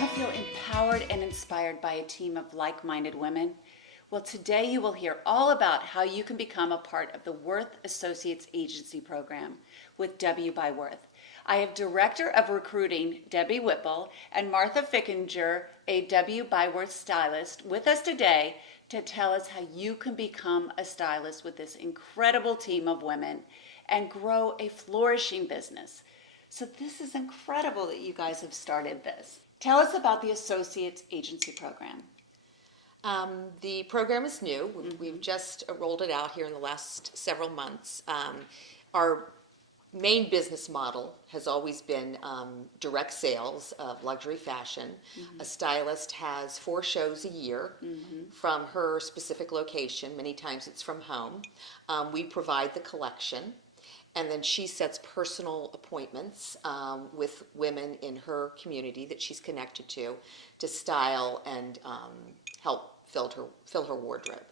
Want to feel empowered and inspired by a team of like-minded women? Well, today you will hear all about how you can become a part of the Worth Associates Agency Program with W by Worth. I have Director of Recruiting, Debbie Whipple, and Martha Fickinger, a W by Worth stylist, with us today to tell us how you can become a stylist with this incredible team of women and grow a flourishing business. So this is incredible that you guys have started this. Tell us about the Associates Agency Program. The program is new. We've just rolled it out here in the last several months. Our main business model has always been direct sales of luxury fashion. A stylist has 4 shows a year from her specific location. Many times it's from home. We provide the collection. And then she sets personal appointments with women in her community that she's connected to style and help fill her wardrobe.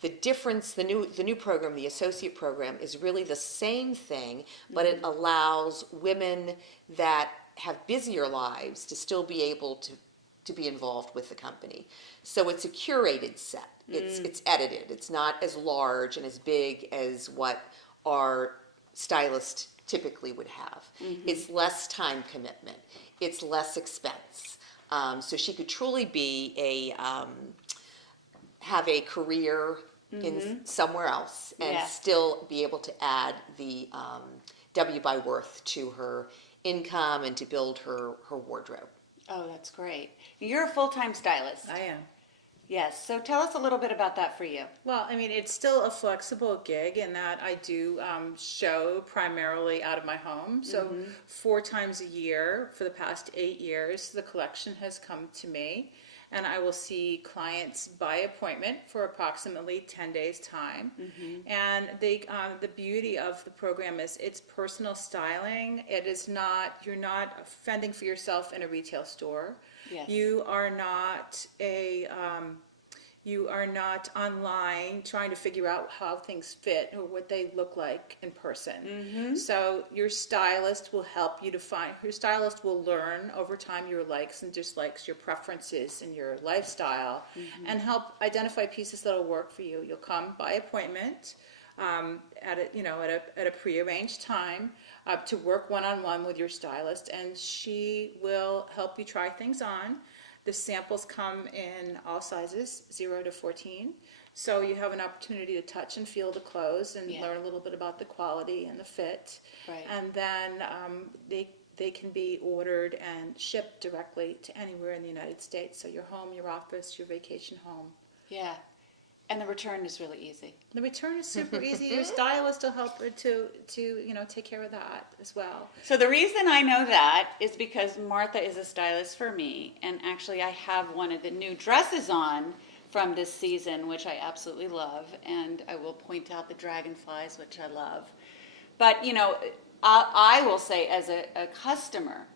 The difference, the new program, the associate program, is really the same thing, but it allows women that have busier lives to still be able to be involved with the company. So it's a curated set. It's edited. It's not as large and as big as what our stylist typically would have. It's less time commitment. It's less expense. So she could truly be have a career in somewhere else and still be able to add the W by Worth to her income and to build her wardrobe. Oh, that's great. You're a full-time stylist. I am. Yes, so tell us a little bit about that for you. Well, I mean, it's still a flexible gig in that I do show primarily out of my home. So 4 times a year for the past 8 years, the collection has come to me. And I will see clients by appointment for approximately 10 days' time. And the beauty of the program is it's personal styling. It is not, you're not fending for yourself in a retail store. Yes. You are not you are not online trying to figure out how things fit or what they look like in person. So your stylist will help you to find, your stylist will learn over time your likes and dislikes, your preferences and your lifestyle, and help identify pieces that'll work for you. You'll come by appointment at a prearranged time to work one-on-one with your stylist, and she will help you try things on. The samples come in all sizes, 0 to 14. So you have an opportunity to touch and feel the clothes and learn a little bit about the quality and the fit. Right. And then they can be ordered and shipped directly to anywhere in the United States. So your home, your office, your vacation home. Yeah. And the return is really easy. The return is super easy. Your stylist will help to take care of that as well. So the reason I know that is because Martha is a stylist for me, and actually I have one of the new dresses on from this season, which I absolutely love, and I will point out the dragonflies, which I love. But I will say as a customer,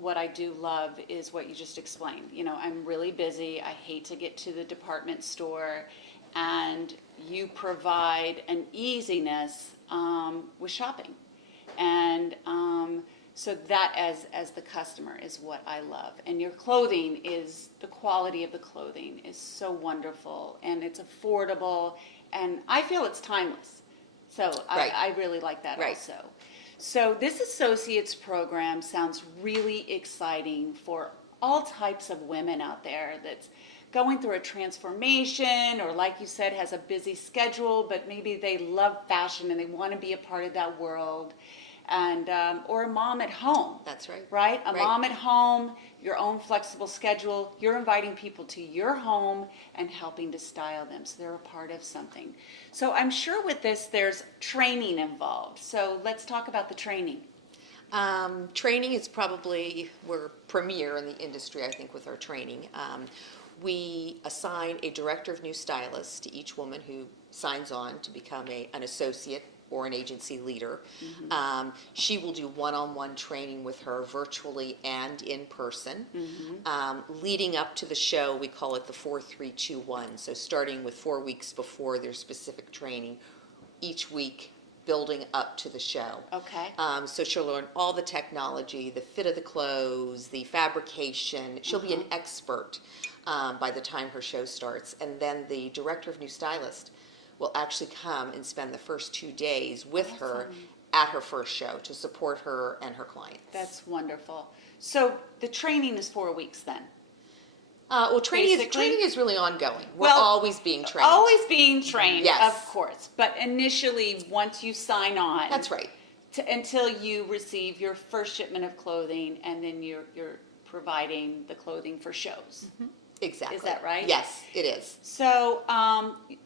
what I do love is what you just explained. I'm really busy. I hate to get to the department store, and you provide an easiness with shopping. And so that as the customer is what I love. And your clothing the quality of the clothing is so wonderful, and it's affordable, and I feel it's timeless. So I really like that also. So this associates program sounds really exciting for all types of women out there that's going through a transformation, or like you said, has a busy schedule, but maybe they love fashion and they want to be a part of that world. And or a mom at home. That's right. Right? A mom at home, your own flexible schedule. You're inviting people to your home and helping to style them so they're a part of something. So I'm sure with this there's training involved. So let's talk about the training. Training is probably, we're premier in the industry, I think, with our training. We assign a director of new stylists to each woman who signs on to become an associate or an agency leader. She will do one-on-one training with her virtually and in person. Leading up to the show, we call it the 4-3-2-1. So starting with 4 weeks before their specific training, each week building up to the show. Okay. So she'll learn all the technology, the fit of the clothes, the fabrication. She'll be an expert by the time her show starts. And then the director of New Stylist will actually come and spend the first 2 days with her at her first show to support her and her clients. That's wonderful. So the training is 4 weeks then? Well, training Basically? is really ongoing. We're Well, always being trained. Always being trained, Yes. of course. But initially, once you sign on, That's right. until you receive your first shipment of clothing, and then you're providing the clothing for shows. Exactly. Is that right? Yes, it is. So,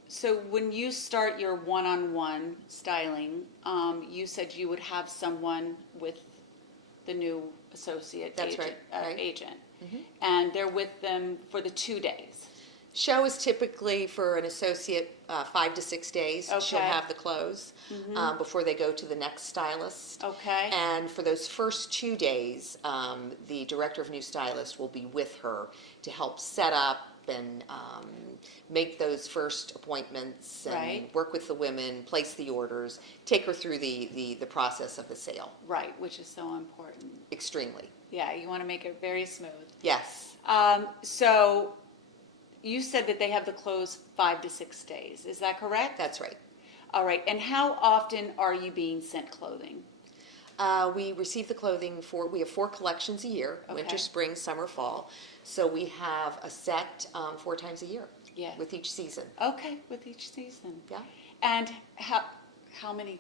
so when you start your one-on-one styling, you said you would have someone with the new associate That's agent, right, right. agent, and they're with them for the 2 days. Show is typically for an associate 5 to 6 days. She'll Okay. have the clothes before they go to the next stylist. Okay. And for those first 2 days, the director of New Stylist will be with her to help set up and make those first appointments and Right. work with the women, place the orders, take her through the process of the sale. Right, which is so important. Extremely. Yeah, you want to make it very smooth. Yes. So you said that they have the clothes 5 to 6 days. Is that correct? That's right. All right. And how often are you being sent clothing? We receive the clothing we have 4 collections a year, winter, Okay. spring, summer, fall. So we have a set 4 times a year Yeah. with each season. Okay, with each season. Yeah. And how many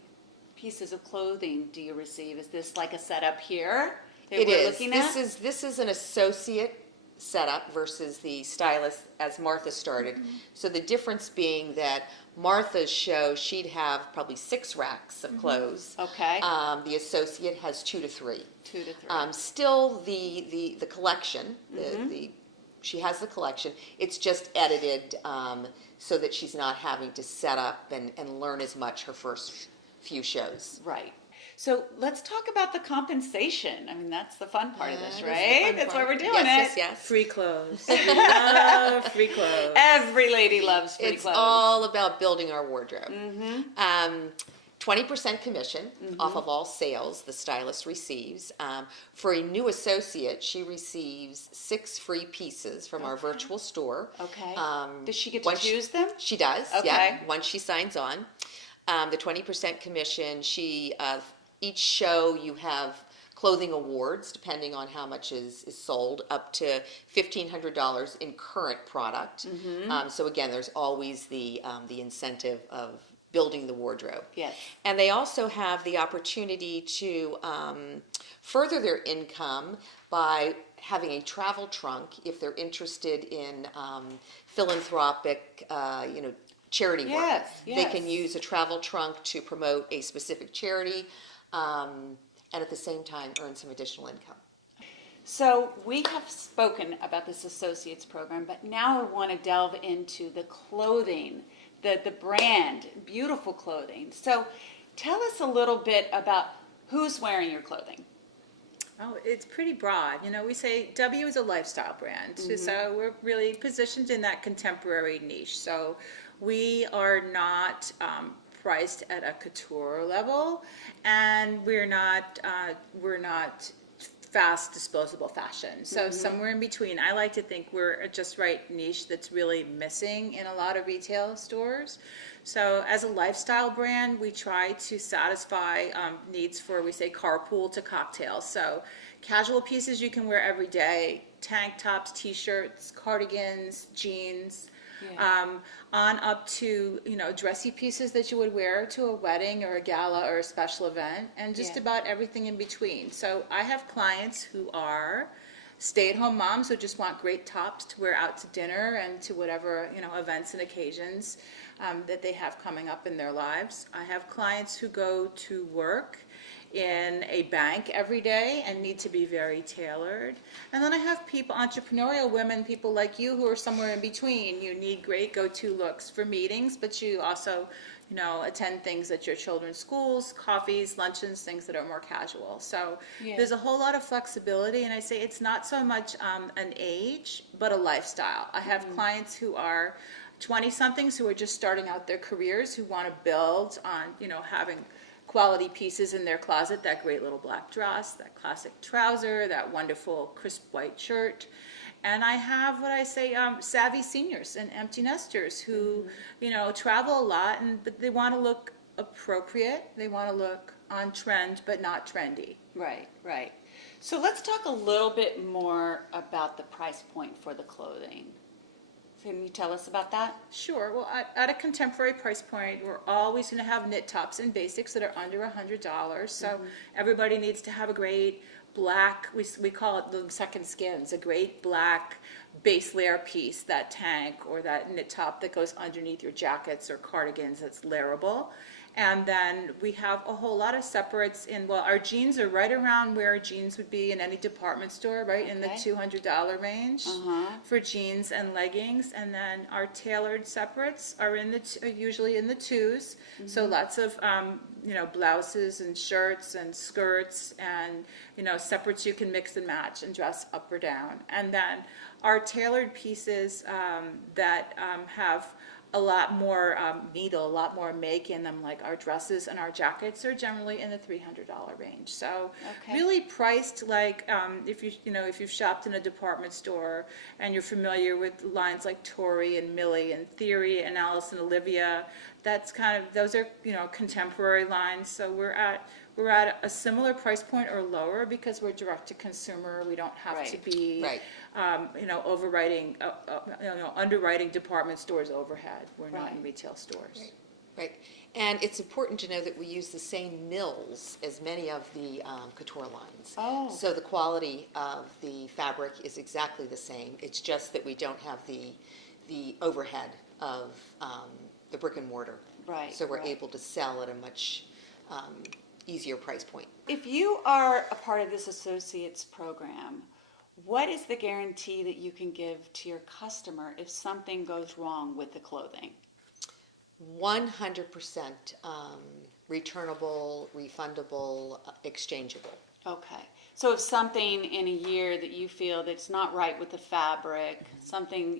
pieces of clothing do you receive? Is this like a setup here that It we're is. looking This at? is an associate setup versus the stylist as Martha started. So the difference being that Martha's show, she'd have probably 6 racks of clothes. Okay. The associate has 2 to 3. 2 to 3. Still the collection, she has the collection. It's just edited so that she's not having to set up and learn as much her first few shows. Right. So let's talk about the compensation. I mean, that's the fun part of this, That is the right? fun That's part. why we're doing Yes, it. yes. Free clothes. We love free clothes. Every lady loves free It's clothes. all about building our wardrobe. 20% commission off of all sales the stylist receives. For a new associate, she receives 6 free pieces from our virtual store. Okay. Does she get to once choose them? She does, Okay. yeah, once she signs on. The 20% commission, each show you have clothing awards, depending on how much is sold, up to $1,500 in current product. So again, there's always the incentive of building the wardrobe. Yes. And they also have the opportunity to further their income by having a travel trunk if they're interested in philanthropic, charity work. Yes, They can yes. use a travel trunk to promote a specific charity and at the same time earn some additional income. So we have spoken about this associates program, but now I want to delve into the clothing, the brand, beautiful clothing. So tell us a little bit about who's wearing your clothing. Oh, it's pretty broad. We say W is a lifestyle brand. So we're really positioned in that contemporary niche. So we are not priced at a couture level, and we're not fast disposable fashion. So somewhere in between. I like to think we're a just right niche that's really missing in a lot of retail stores. So as a lifestyle brand, we try to satisfy needs for, we say, carpool to cocktails. So casual pieces you can wear every day, tank tops, t-shirts, cardigans, jeans, on up to, dressy pieces that you would wear to a wedding or a gala or a special event, and just about everything in between. So I have clients who are stay-at-home moms who just want great tops to wear out to dinner and to whatever, events and occasions that they have coming up in their lives. I have clients who go to work in a bank every day and need to be very tailored. And then I have people, entrepreneurial women, people like you who are somewhere in between. You need great go-to looks for meetings, but you also, attend things at your children's schools, coffees, luncheons, things that are more casual. So there's a whole lot of flexibility, and I say it's not so much an age, but a lifestyle. I have clients who are 20-somethings who are just starting out their careers, who want to build on, having quality pieces in their closet, that great little black dress, that classic trouser, that wonderful crisp white shirt. And I have what I say, savvy seniors and empty nesters who, travel a lot, but they want to look appropriate. They want to look on trend, but not trendy. Right, right. So let's talk a little bit more about the price point for the clothing. Can you tell us about that? Sure. Well, at a contemporary price point, we're always going to have knit tops and basics that are under $100. So everybody needs to have a great black, we call it the second skins, a great black base layer piece, that tank or that knit top that goes underneath your jackets or cardigans that's layerable. And then we have a whole lot of separates our jeans are right around where jeans would be in any department store, right? In the $200 range for jeans and leggings. And then our tailored separates are usually in the twos. So lots of, blouses and shirts and skirts and, separates you can mix and match and dress up or down. And then our tailored pieces that have a lot more needle, a lot more make in them, like our dresses and our jackets are generally in the $300 range. So really priced like if you've shopped in a department store and you're familiar with lines like Tory and Millie and Theory and Alice and Olivia, those are contemporary lines. So we're at a similar price point or lower because we're direct to consumer. We don't have to be underwriting department stores overhead. We're not in retail stores. Right. And it's important to know that we use the same mills as many of the couture lines. Oh. So the quality of the fabric is exactly the same. It's just that we don't have the overhead of the brick and mortar. Right. So we're able to sell at a much easier price point. If you are a part of this associates program, what is the guarantee that you can give to your customer if something goes wrong with the clothing? 100% returnable, refundable, exchangeable. Okay. So if something in a year that you feel that's not right with the fabric, something,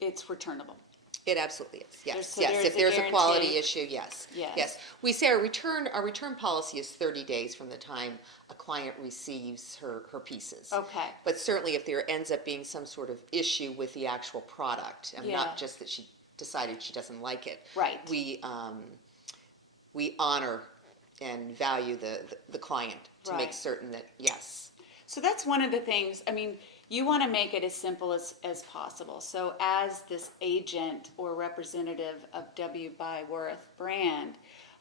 it's returnable. It absolutely is. Yes. So yes. there's If a there's a quality guarantee. issue, yes. Yes. We say our return policy is 30 days from the time a client receives her pieces. Okay. But certainly if there ends up being some sort of issue with the actual product, and not just that she decided she doesn't like it. Right. We honor and value the client to make certain that, yes. So that's one of the things, you want to make it as simple as possible. So as this agent or representative of W. by Worth brand,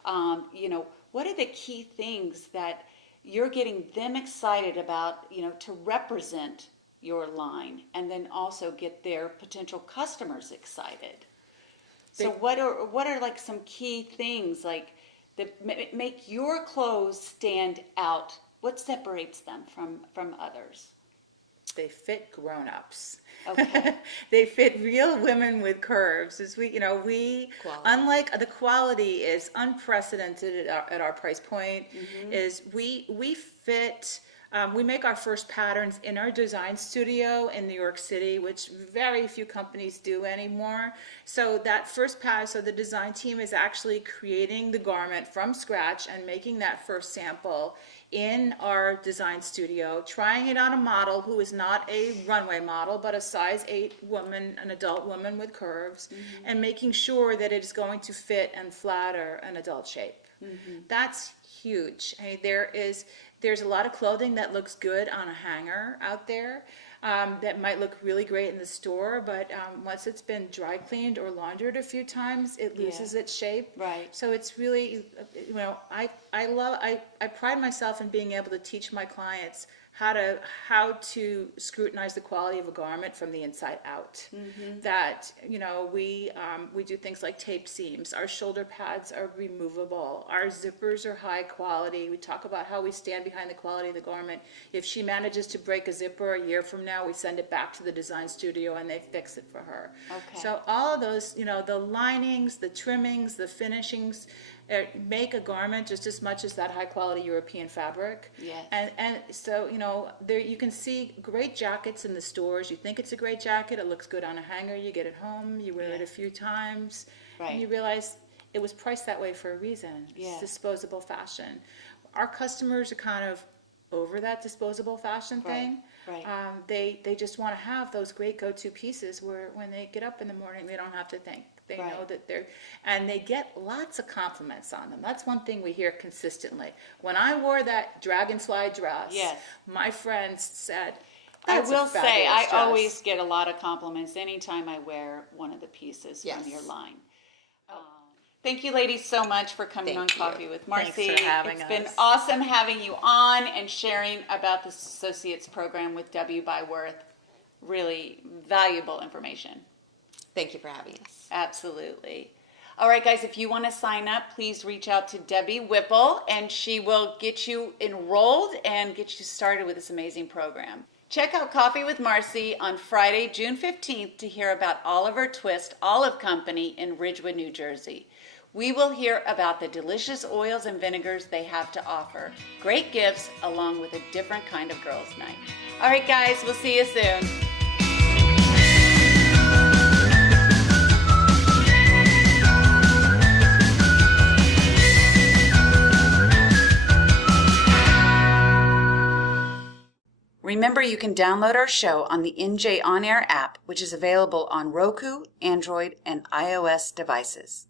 what are the key things that you're getting them excited about, to represent your line and then also get their potential customers excited? So what are like some key things like that make your clothes stand out? What separates them from others? They fit grown-ups. Okay. They fit real women with curves. As we unlike the quality is unprecedented at our price point. Is we fit. We make our first patterns in our design studio in New York City, which very few companies do anymore. So that first pattern, so the design team is actually creating the garment from scratch and making that first sample in our design studio, trying it on a model who is not a runway model, but a size 8 woman, an adult woman with curves, and making sure that it is going to fit and flatter an adult shape. That's huge. There's a lot of clothing that looks good on a hanger out there that might look really great in the store, but once it's been dry cleaned or laundered a few times, it loses its shape. Right. So it's really, I pride myself in being able to teach my clients how to scrutinize the quality of a garment from the inside out. That we do things like tape seams. Our shoulder pads are removable. Our zippers are high quality. We talk about how we stand behind the quality of the garment. If she manages to break a zipper a year from now, we send it back to the design studio and they fix it for her. Okay. So all of those, the linings, the trimmings, the finishings, make a garment just as much as that high quality European fabric. Yes. And so, there you can see great jackets in the stores. You think it's a great jacket, it looks good on a hanger, you get it home, you wear it a few times, Right. and you realize it was priced that way for a reason. Yeah. It's disposable fashion. Our customers are kind of over that disposable fashion thing. right. They just want to have those great go-to pieces where when they get up in the morning, they don't have to think. They know Right. that and they get lots of compliments on them. That's one thing we hear consistently. When I wore that dragonfly dress, Yes. my friends said, I "That's a will say, fabulous I dress." always get a lot of compliments anytime I wear one of the pieces Yes. from your line. Thank you, ladies, so much for coming Thank on you. Coffee with Thanks Marci. for having It's been us. awesome having you on and sharing about the Associates program with W by Worth. Really valuable information. Thank you for having us. Absolutely. All right, guys, if you want to sign up, please reach out to Debbie Whipple, and she will get you enrolled and get you started with this amazing program. Check out Coffee with Marci on Friday, June 15th to hear about Oliver Twist Olive Company in Ridgewood, New Jersey. We will hear about the delicious oils and vinegars they have to offer. Great gifts along with a different kind of girls' night. All right, guys, we'll see you soon. Remember, you can download our show on the NJ On Air app, which is available on Roku, Android, and iOS devices.